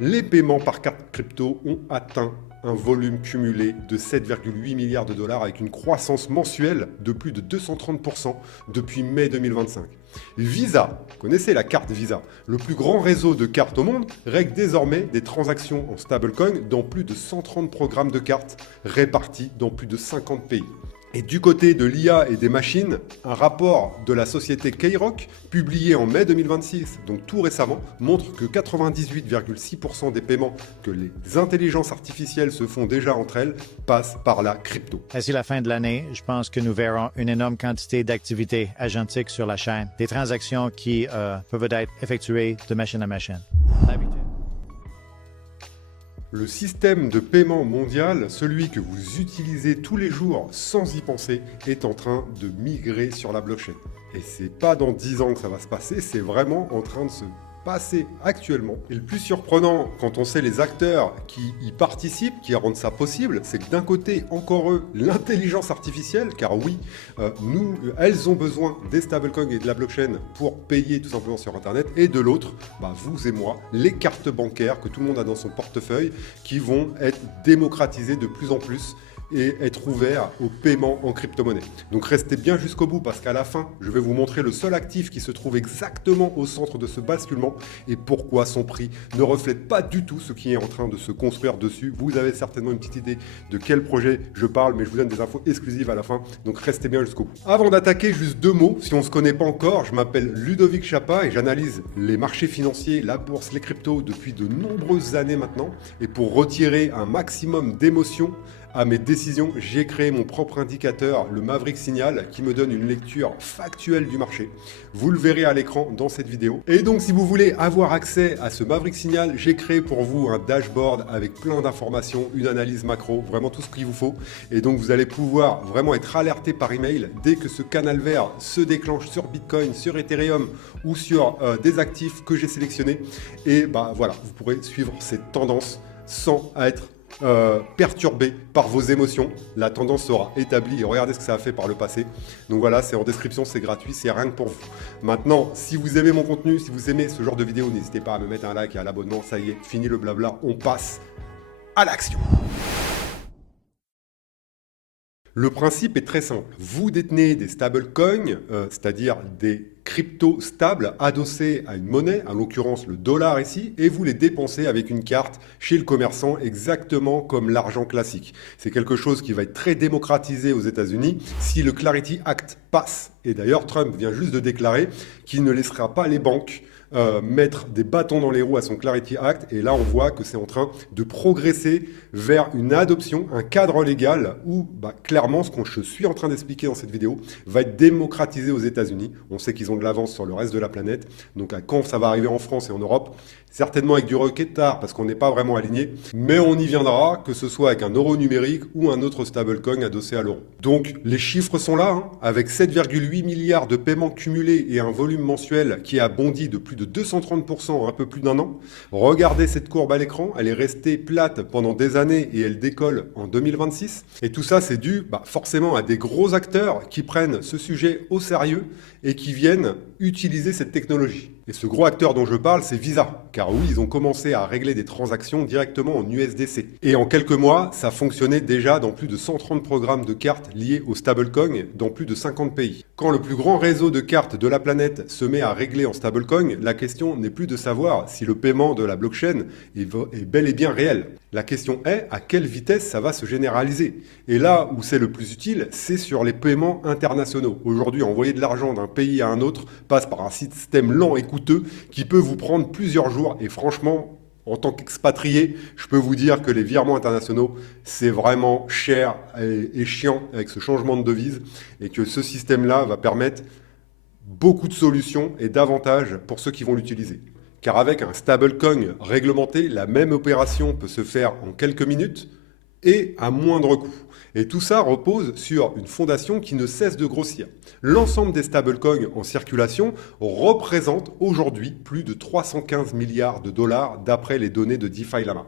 Les paiements par carte crypto ont atteint un volume cumulé de 7,8 milliards de dollars avec une croissance mensuelle de plus de 230% depuis mai 2025. Visa, vous connaissez la carte Visa, le plus grand réseau de cartes au monde, règle désormais des transactions en stablecoin dans plus de 130 programmes de cartes répartis dans plus de 50 pays. Et du côté de l'IA et des machines, un rapport de la société Keyrock, publié en mai 2026, donc tout récemment, montre que 98,6% des paiements que les intelligences artificielles se font déjà entre elles passent par la crypto. D'ici la fin de l'année, je pense que nous verrons une énorme quantité d'activités agentiques sur la chaîne, des transactions qui peuvent être effectuées de machine à machine. Le système de paiement mondial, celui que vous utilisez tous les jours sans y penser, est en train de migrer sur la blockchain. Et c'est pas dans 10 ans que ça va se passer, c'est vraiment en train de se passer actuellement. Et le plus surprenant, quand on sait les acteurs qui y participent, qui rendent ça possible, c'est que d'un côté, encore eux, l'intelligence artificielle, car oui, elles ont besoin des stablecoins et de la blockchain pour payer tout simplement sur Internet, et de l'autre, vous et moi, les cartes bancaires que tout le monde a dans son portefeuille, qui vont être démocratisées de plus en plus et être ouvert au paiement en crypto-monnaie. Donc restez bien jusqu'au bout parce qu'à la fin, je vais vous montrer le seul actif qui se trouve exactement au centre de ce basculement et pourquoi son prix ne reflète pas du tout ce qui est en train de se construire dessus. Vous avez certainement une petite idée de quel projet je parle, mais je vous donne des infos exclusives à la fin, donc restez bien jusqu'au bout. Avant d'attaquer, juste deux mots, si on ne se connaît pas encore, je m'appelle Ludovic Chapa et j'analyse les marchés financiers, la bourse, les cryptos depuis de nombreuses années maintenant. Et pour retirer un maximum d'émotion à mes décisions, j'ai créé mon propre indicateur, le Maverick Signal, qui me donne une lecture factuelle du marché. Vous le verrez à l'écran dans cette vidéo. Et donc, si vous voulez avoir accès à ce Maverick Signal, j'ai créé pour vous un dashboard avec plein d'informations, une analyse macro, vraiment tout ce qu'il vous faut. Et donc, vous allez pouvoir vraiment être alerté par email dès que ce canal vert se déclenche sur Bitcoin, sur Ethereum ou sur des actifs que j'ai sélectionnés. Et voilà, vous pourrez suivre cette tendance sans être perturbé par vos émotions. La tendance sera établie et regardez ce que ça a fait par le passé. Donc voilà, c'est en description, c'est gratuit, c'est rien que pour vous. Maintenant, si vous aimez mon contenu, si vous aimez ce genre de vidéo, n'hésitez pas à me mettre un like et à l'abonnement. Ça y est, fini le blabla, on passe à l'action. Le principe est très simple. Vous détenez des stablecoins, c'est-à-dire des cryptos stables adossés à une monnaie, en l'occurrence le dollar ici, et vous les dépensez avec une carte chez le commerçant exactement comme l'argent classique. C'est quelque chose qui va être très démocratisé aux États-Unis si le Clarity Act passe. Et d'ailleurs, Trump vient juste de déclarer qu'il ne laissera pas les banques mettre des bâtons dans les roues à son Clarity Act. Et là, on voit que c'est en train de progresser vers une adoption, un cadre légal où clairement, ce que je suis en train d'expliquer dans cette vidéo va être démocratisé aux États-Unis. On sait qu'ils ont de l'avance sur le reste de la planète. Donc, quand ça va arriver en France et en Europe, certainement avec du retard parce qu'on n'est pas vraiment aligné, mais on y viendra, que ce soit avec un euro numérique ou un autre stablecoin adossé à l'euro. Donc les chiffres sont là, avec 7,8 milliards de paiements cumulés et un volume mensuel qui a bondi de plus de 230% en un peu plus d'un an. Regardez cette courbe à l'écran, elle est restée plate pendant des années et elle décolle en 2026. Et tout ça, c'est dû forcément à des gros acteurs qui prennent ce sujet au sérieux et qui viennent utiliser cette technologie. Et ce gros acteur dont je parle, c'est Visa. Car oui, ils ont commencé à régler des transactions directement en USDC. Et en quelques mois, ça fonctionnait déjà dans plus de 130 programmes de cartes liés au stablecoin dans plus de 50 pays. Quand le plus grand réseau de cartes de la planète se met à régler en stablecoin, la question n'est plus de savoir si le paiement de la blockchain est bel et bien réel. La question est à quelle vitesse ça va se généraliser. Et là où c'est le plus utile, c'est sur les paiements internationaux. Aujourd'hui, envoyer de l'argent d'un pays à un autre passe par un système lent et coûteux qui peut vous prendre plusieurs jours. Et franchement, en tant qu'expatrié, je peux vous dire que les virements internationaux, c'est vraiment cher et chiant avec ce changement de devise et que ce système-là va permettre beaucoup de solutions et d'avantages pour ceux qui vont l'utiliser. Car avec un stablecoin réglementé, la même opération peut se faire en quelques minutes et à moindre coût. Et tout ça repose sur une fondation qui ne cesse de grossir. L'ensemble des stablecoins en circulation représente aujourd'hui plus de 315 milliards de dollars d'après les données de DeFi Lama.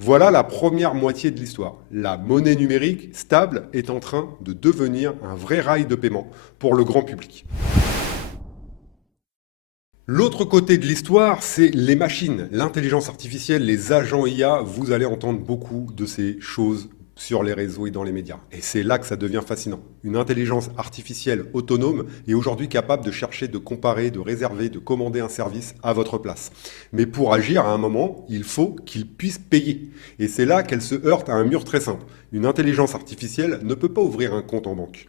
Voilà la première moitié de l'histoire. La monnaie numérique stable est en train de devenir un vrai rail de paiement pour le grand public. L'autre côté de l'histoire, c'est les machines, l'intelligence artificielle, les agents IA. Vous allez entendre beaucoup de ces choses sur les réseaux et dans les médias. Et c'est là que ça devient fascinant. Une intelligence artificielle autonome est aujourd'hui capable de chercher, de comparer, de réserver, de commander un service à votre place. Mais pour agir à un moment, il faut qu'il puisse payer. Et c'est là qu'elle se heurte à un mur très simple. Une intelligence artificielle ne peut pas ouvrir un compte en banque.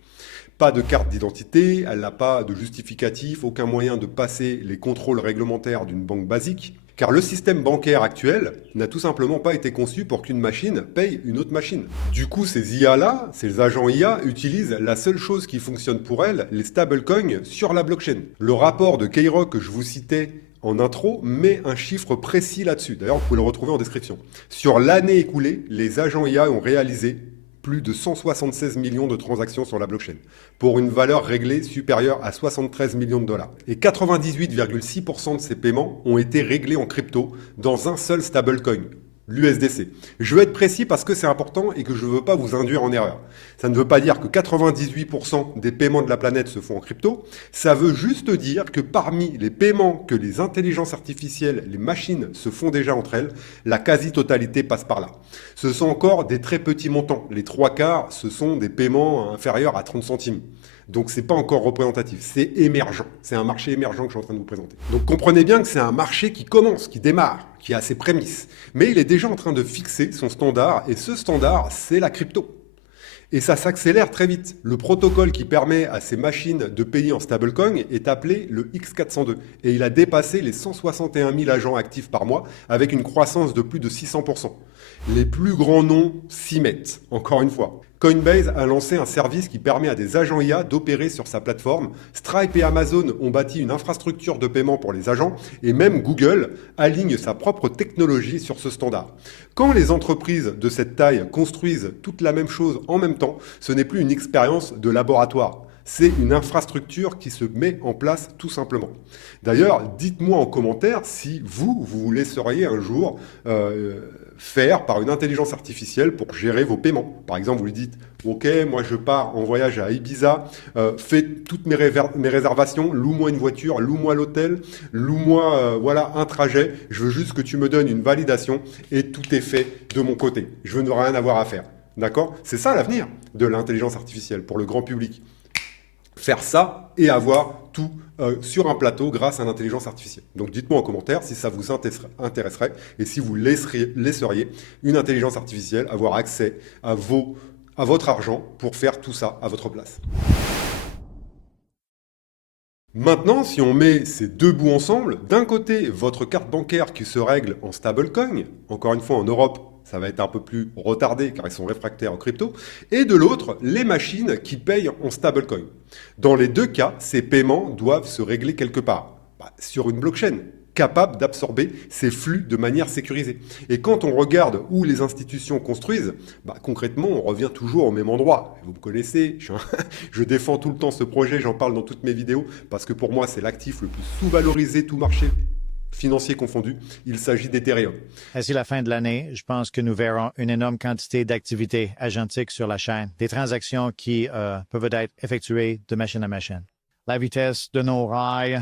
Pas de carte d'identité, elle n'a pas de justificatif, aucun moyen de passer les contrôles réglementaires d'une banque basique, car le système bancaire actuel n'a tout simplement pas été conçu pour qu'une machine paye une autre machine. Du coup, ces IA-là, ces agents IA, utilisent la seule chose qui fonctionne pour elles, les stablecoins sur la blockchain. Le rapport de Keyrock que je vous citais en intro met un chiffre précis là-dessus. D'ailleurs, vous pouvez le retrouver en description. Sur l'année écoulée, les agents IA ont réalisé plus de 176 millions de transactions sur la blockchain, pour une valeur réglée supérieure à 73 millions de dollars. Et 98,6% de ces paiements ont été réglés en crypto dans un seul stablecoin, l'USDC. Je veux être précis parce que c'est important et que je ne veux pas vous induire en erreur. Ça ne veut pas dire que 98% des paiements de la planète se font en crypto, ça veut juste dire que parmi les paiements que les intelligences artificielles, les machines se font déjà entre elles, la quasi-totalité passe par là. Ce sont encore des très petits montants. Les 3/4, ce sont des paiements inférieurs à 30 centimes. Donc c'est pas encore représentatif, c'est émergent. C'est un marché émergent que je suis en train de vous présenter. Donc comprenez bien que c'est un marché qui commence, qui démarre, qui a ses prémices. Mais il est déjà en train de fixer son standard, et ce standard, c'est la crypto. Et ça s'accélère très vite. Le protocole qui permet à ces machines de payer en stablecoin est appelé le X402. Et il a dépassé les 161 000 agents actifs par mois avec une croissance de plus de 600%. Les plus grands noms s'y mettent, encore une fois. Coinbase a lancé un service qui permet à des agents IA d'opérer sur sa plateforme. Stripe et Amazon ont bâti une infrastructure de paiement pour les agents et même Google aligne sa propre technologie sur ce standard. Quand les entreprises de cette taille construisent toute la même chose en même temps, ce n'est plus une expérience de laboratoire. C'est une infrastructure qui se met en place tout simplement. D'ailleurs, dites-moi en commentaire si vous laisseriez un jour faire par une intelligence artificielle pour gérer vos paiements. Par exemple, vous lui dites « Ok, moi je pars en voyage à Ibiza, fais toutes mes réservations, loue-moi une voiture, loue-moi l'hôtel, loue-moi voilà, un trajet, je veux juste que tu me donnes une validation et tout est fait de mon côté. Je veux rien avoir à faire. » D'accord? C'est ça l'avenir de l'intelligence artificielle pour le grand public. Faire ça et avoir tout sur un plateau grâce à l'intelligence artificielle. Donc dites-moi en commentaire si ça vous intéresserait et si vous laisseriez une intelligence artificielle avoir accès à votre argent pour faire tout ça à votre place. Maintenant, si on met ces deux bouts ensemble, d'un côté, votre carte bancaire qui se règle en stablecoin, encore une fois en Europe, ça va être un peu plus retardé car ils sont réfractaires aux crypto, et de l'autre, les machines qui payent en stablecoin. Dans les deux cas, ces paiements doivent se régler quelque part, sur une blockchain, capable d'absorber ces flux de manière sécurisée. Et quand on regarde où les institutions construisent, concrètement, on revient toujours au même endroit. Vous me connaissez, je défends tout le temps ce projet, j'en parle dans toutes mes vidéos, parce que pour moi, c'est l'actif le plus sous-valorisé, tout marché financier confondu, il s'agit d'Ethereum. D'ici la fin de l'année, je pense que nous verrons une énorme quantité d'activités agentiques sur la chaîne, des transactions qui peuvent être effectuées de machine à machine. La vitesse de nos rails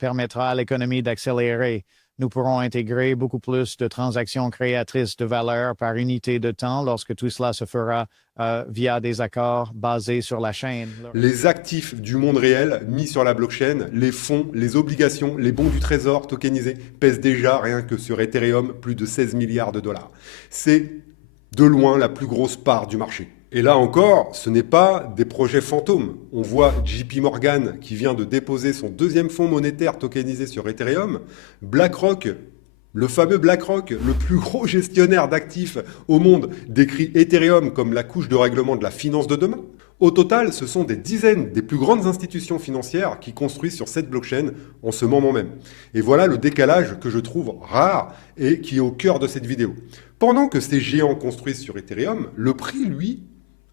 permettra à l'économie d'accélérer. Nous pourrons intégrer beaucoup plus de transactions créatrices de valeur par unité de temps lorsque tout cela se fera via des accords basés sur la chaîne. Les actifs du monde réel mis sur la blockchain, les fonds, les obligations, les bons du trésor tokenisés pèsent déjà, rien que sur Ethereum, plus de 16 milliards de dollars. C'est de loin la plus grosse part du marché. Et là encore, ce n'est pas des projets fantômes. On voit JP Morgan qui vient de déposer son deuxième fonds monétaire tokenisé sur Ethereum. BlackRock, le fameux BlackRock, le plus gros gestionnaire d'actifs au monde, décrit Ethereum comme la couche de règlement de la finance de demain. Au total, ce sont des dizaines des plus grandes institutions financières qui construisent sur cette blockchain en ce moment même. Et voilà le décalage que je trouve rare et qui est au cœur de cette vidéo. Pendant que ces géants construisent sur Ethereum, le prix, lui,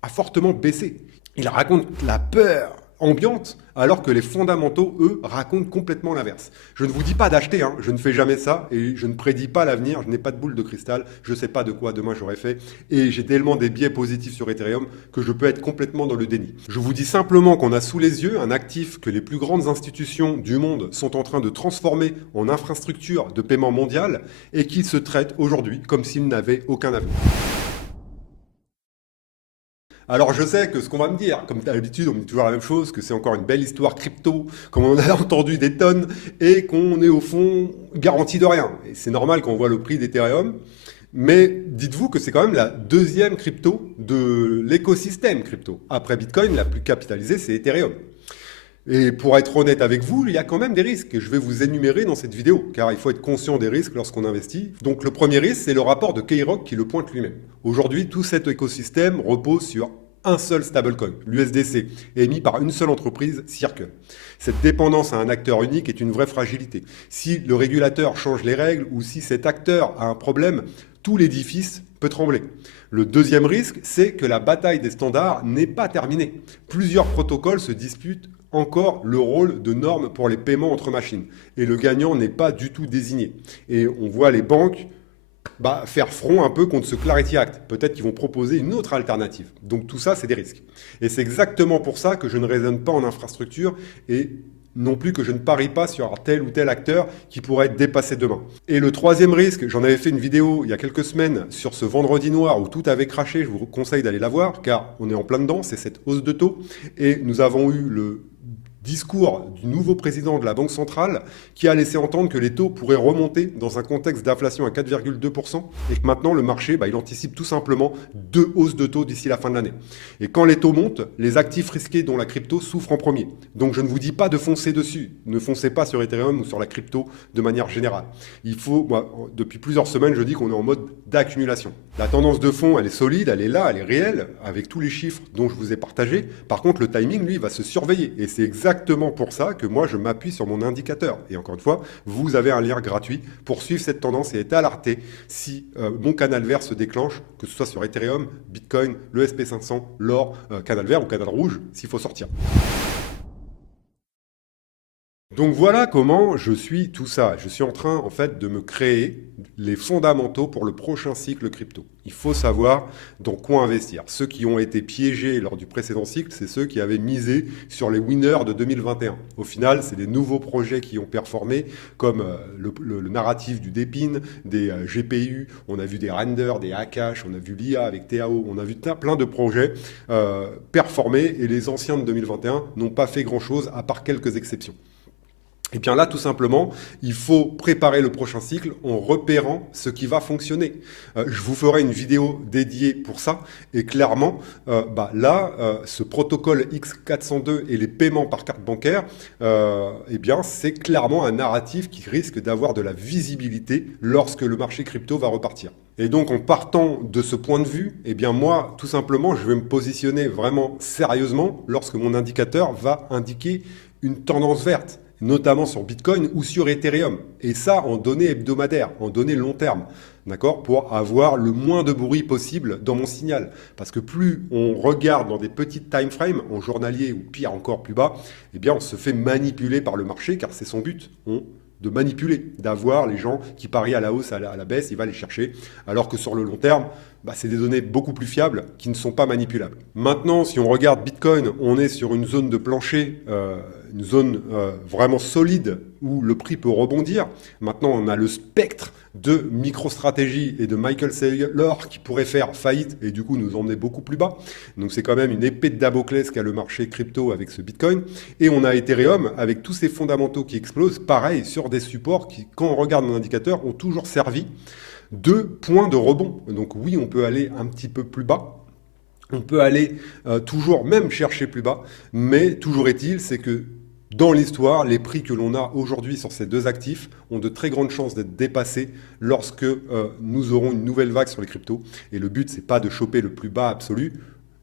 a fortement baissé. Il raconte la peur ambiante, alors que les fondamentaux, eux, racontent complètement l'inverse. Je ne vous dis pas d'acheter, hein, je ne fais jamais ça, et je ne prédis pas l'avenir, je n'ai pas de boule de cristal, je ne sais pas de quoi demain j'aurai fait, et j'ai tellement des biais positifs sur Ethereum que je peux être complètement dans le déni. Je vous dis simplement qu'on a sous les yeux un actif que les plus grandes institutions du monde sont en train de transformer en infrastructure de paiement mondial, et qu'il se traite aujourd'hui comme s'il n'avait aucun avenir. Alors je sais que ce qu'on va me dire, comme d'habitude on me dit toujours la même chose, que c'est encore une belle histoire crypto, comme on en a entendu des tonnes, et qu'on est au fond garanti de rien. Et c'est normal quand on voit le prix d'Ethereum, mais dites-vous que c'est quand même la deuxième crypto de l'écosystème crypto. Après Bitcoin, la plus capitalisée, c'est Ethereum. Et pour être honnête avec vous, il y a quand même des risques que je vais vous énumérer dans cette vidéo, car il faut être conscient des risques lorsqu'on investit. Donc le premier risque, c'est le rapport de Keyrock qui le pointe lui-même. Aujourd'hui, tout cet écosystème repose sur un seul stablecoin, l'USDC, émis par une seule entreprise, Circle. Cette dépendance à un acteur unique est une vraie fragilité. Si le régulateur change les règles ou si cet acteur a un problème, tout l'édifice peut trembler. Le deuxième risque, c'est que la bataille des standards n'est pas terminée. Plusieurs protocoles se disputent encore le rôle de norme pour les paiements entre machines. Et le gagnant n'est pas du tout désigné. Et on voit les banques faire front un peu contre ce Clarity Act. Peut-être qu'ils vont proposer une autre alternative. Donc tout ça, c'est des risques. Et c'est exactement pour ça que je ne raisonne pas en infrastructure et non plus que je ne parie pas sur tel ou tel acteur qui pourrait être dépassé demain. Et le troisième risque, j'en avais fait une vidéo il y a quelques semaines sur ce vendredi noir où tout avait craché, je vous conseille d'aller la voir car on est en plein dedans, c'est cette hausse de taux. Et nous avons eu le discours du nouveau président de la Banque centrale qui a laissé entendre que les taux pourraient remonter dans un contexte d'inflation à 4,2% et que maintenant le marché, il anticipe tout simplement 2 hausses de taux d'ici la fin de l'année. Et quand les taux montent, les actifs risqués dont la crypto souffrent en premier. Donc je ne vous dis pas de foncer dessus. Ne foncez pas sur Ethereum ou sur la crypto de manière générale. Il faut, depuis plusieurs semaines, je dis qu'on est en mode d'accumulation. La tendance de fond, elle est solide, elle est là, elle est réelle, avec tous les chiffres dont je vous ai partagé. Par contre, le timing, lui, va se surveiller. Et c'est exactement pour ça que moi, je m'appuie sur mon indicateur. Et encore une fois, vous avez un lien gratuit pour suivre cette tendance et être alerté si mon canal vert se déclenche, que ce soit sur Ethereum, Bitcoin, le SP500, l'or, canal vert ou canal rouge, s'il faut sortir. Donc voilà comment je suis tout ça. Je suis en train en fait de me créer les fondamentaux pour le prochain cycle crypto. Il faut savoir dans quoi investir. Ceux qui ont été piégés lors du précédent cycle, c'est ceux qui avaient misé sur les winners de 2021. Au final, c'est des nouveaux projets qui ont performé, comme le narratif du Depin, des GPU, on a vu des renders, des Akash, on a vu l'IA avec TAO, on a vu plein de projets performer et les anciens de 2021 n'ont pas fait grand-chose à part quelques exceptions. Et bien là, tout simplement, il faut préparer le prochain cycle en repérant ce qui va fonctionner. Je vous ferai une vidéo dédiée pour ça. Et clairement, ce protocole X402 et les paiements par carte bancaire, c'est clairement un narratif qui risque d'avoir de la visibilité lorsque le marché crypto va repartir. Et donc, en partant de ce point de vue, moi, tout simplement, je vais me positionner vraiment sérieusement lorsque mon indicateur va indiquer une tendance verte, notamment sur Bitcoin ou sur Ethereum. Et ça en données hebdomadaires, en données long terme, d'accord, pour avoir le moins de bruit possible dans mon signal. Parce que plus on regarde dans des petites time frames, en journalier ou pire encore plus bas, on se fait manipuler par le marché car c'est son but. De manipuler, d'avoir les gens qui parient à la hausse, à la baisse, il va les chercher. Alors que sur le long terme, c'est des données beaucoup plus fiables qui ne sont pas manipulables. Maintenant, si on regarde Bitcoin, on est sur une zone de plancher, une zone vraiment solide où le prix peut rebondir. Maintenant, on a le spectre de MicroStrategy et de Michael Saylor qui pourrait faire faillite et du coup nous emmener beaucoup plus bas. Donc c'est quand même une épée de Damoclès qu'a le marché crypto avec ce Bitcoin. Et on a Ethereum avec tous ces fondamentaux qui explosent, pareil, sur des supports qui, quand on regarde mon indicateur, ont toujours servi de points de rebond. Donc oui, on peut aller un petit peu plus bas. On peut aller toujours même chercher plus bas. Mais toujours est-il, c'est que dans l'histoire, les prix que l'on a aujourd'hui sur ces deux actifs ont de très grandes chances d'être dépassés lorsque nous aurons une nouvelle vague sur les cryptos. Et le but, c'est pas de choper le plus bas absolu.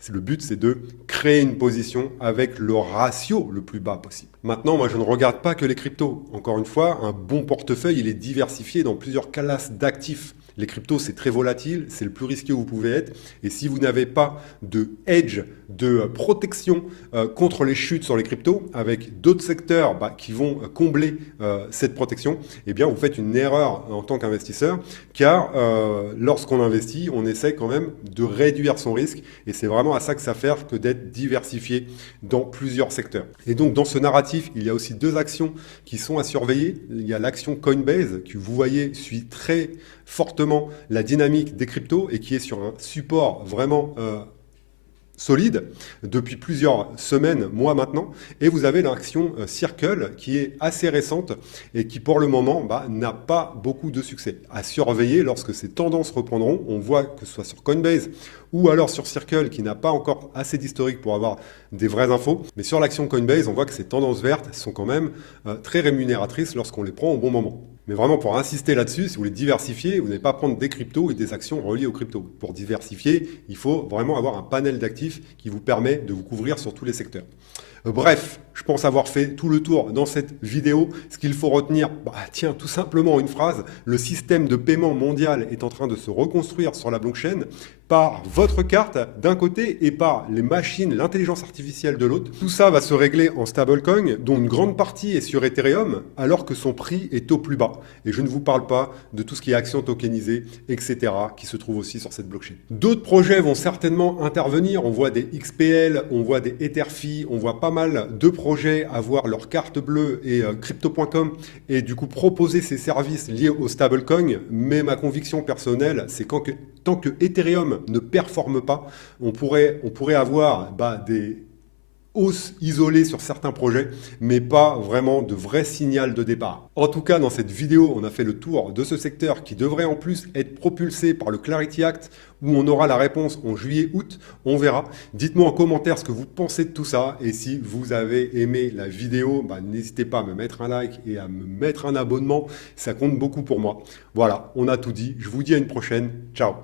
Le but, c'est de créer une position avec le ratio le plus bas possible. Maintenant, moi, je ne regarde pas que les cryptos. Encore une fois, un bon portefeuille, il est diversifié dans plusieurs classes d'actifs. Les cryptos, c'est très volatile, c'est le plus risqué où vous pouvez être. Et si vous n'avez pas de hedge, de protection contre les chutes sur les cryptos, avec d'autres secteurs qui vont combler cette protection, eh bien, vous faites une erreur en tant qu'investisseur, car lorsqu'on investit, on essaie quand même de réduire son risque. Et c'est vraiment à ça que ça sert que d'être diversifié dans plusieurs secteurs. Et donc, dans ce narratif, il y a aussi deux actions qui sont à surveiller. Il y a l'action Coinbase, qui vous voyez suit très fortement la dynamique des cryptos et qui est sur un support vraiment solide depuis plusieurs semaines, mois maintenant. Et vous avez l'action Circle qui est assez récente et qui pour le moment n'a pas beaucoup de succès. À surveiller lorsque ces tendances reprendront. On voit que ce soit sur Coinbase ou alors sur Circle qui n'a pas encore assez d'historique pour avoir des vraies infos. Mais sur l'action Coinbase, on voit que ces tendances vertes sont quand même très rémunératrices lorsqu'on les prend au bon moment. Mais vraiment, pour insister là-dessus, si vous voulez diversifier, vous n'allez pas prendre des cryptos et des actions reliées aux cryptos. Pour diversifier, il faut vraiment avoir un panel d'actifs qui vous permet de vous couvrir sur tous les secteurs. Bref, je pense avoir fait tout le tour dans cette vidéo. Ce qu'il faut retenir, tiens, tout simplement une phrase. Le système de paiement mondial est en train de se reconstruire sur la blockchain par votre carte d'un côté et par les machines, l'intelligence artificielle de l'autre. Tout ça va se régler en stablecoin, dont une grande partie est sur Ethereum, alors que son prix est au plus bas. Et je ne vous parle pas de tout ce qui est actions tokenisées, etc., qui se trouve aussi sur cette blockchain. D'autres projets vont certainement intervenir. On voit des XPL, on voit des Etherfi, on voit pas mal de projets avoir leur carte bleue et crypto.com et du coup proposer ces services liés au stablecoin. Mais ma conviction personnelle, c'est que tant que Ethereum ne performe pas, on pourrait avoir des hausses isolées sur certains projets, mais pas vraiment de vrai signal de départ. En tout cas, dans cette vidéo, on a fait le tour de ce secteur qui devrait en plus être propulsé par le Clarity Act, où on aura la réponse en juillet-août, on verra. Dites-moi en commentaire ce que vous pensez de tout ça, et si vous avez aimé la vidéo, n'hésitez pas à me mettre un like et à me mettre un abonnement, ça compte beaucoup pour moi. Voilà, on a tout dit, je vous dis à une prochaine, ciao.